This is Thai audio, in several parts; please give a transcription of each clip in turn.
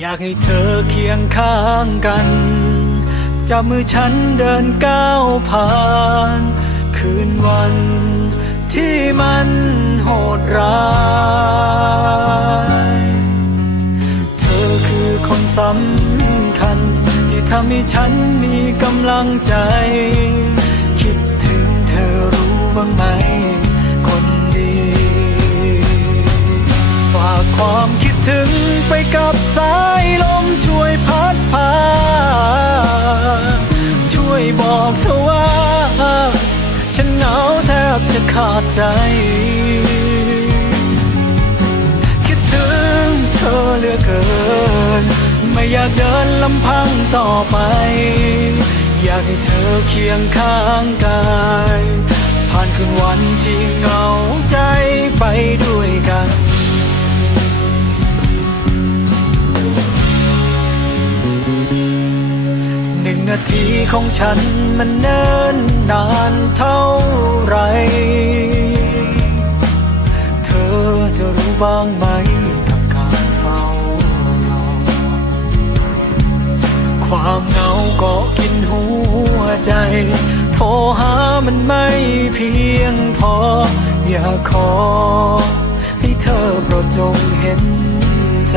อยากให้เธอเคียงข้างกัน จับมือฉันเดินก้าวผ่าน คืนวันที่มันโหดร้ายเธอคือคนสำคัญ ที่ทำให้ฉันมีกำลังใจ คิดถึงเธอรู้บ้างไหม คนดี ฝากความ ไปกับสายลมช่วยพัดพา ช่วยบอกเธอว่า ฉันเหงาแทบจะขาดใจ คิดถึงเธอเหลือเกิน ไม่อยากเดินลำพังต่อไป อยากให้เธอเคียงข้างกาย ผ่านคืนวันที่เหงา นาทีของฉันมันเนิ่นนานเท่าไร เธอจะรู้บ้างไหมกับการเฝ้ารอ ความเหงาก็กินหัวใจ โทรหามันไม่เพียงพอ อยากขอให้เธอโปรดจงเห็นใจ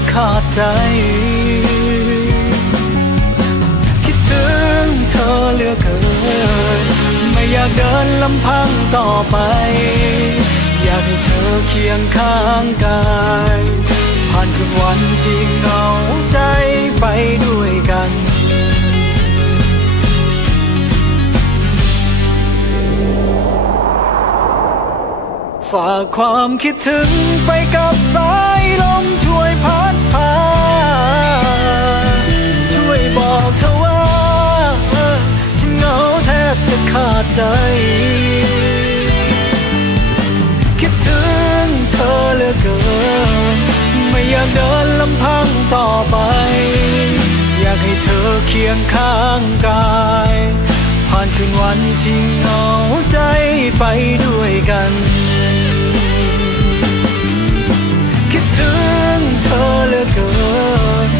จะขาดใจ คิดถึงเธอเหลือเกิน ไม่อยากเดินลำพังต่อไป อยากให้เธอเคียงข้างกายผ่านคืนวันที่เหงาใจไปด้วยกันฝากความคิดถึงไปกับสา คิดถึงเธอเหลือเกิน ไม่อยากเดินลำพังต่อไป อยากให้เธอเคียงข้างกาย ผ่านคืนวันที่เหงาใจไปด้วยกันคิดถึงเธอเหลือเกิน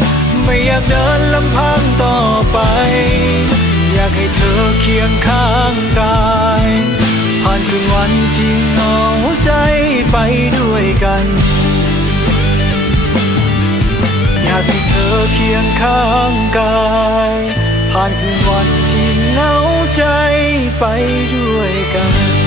ไม่อยากเดินลำพังต่อไป เธอเคียงข้างกาย ผ่านคืนวันที่เหงาใจไปด้วยกัน อยากให้เธอเคียงข้างกาย ผ่านคืนวันที่เหงาใจไปด้วยกัน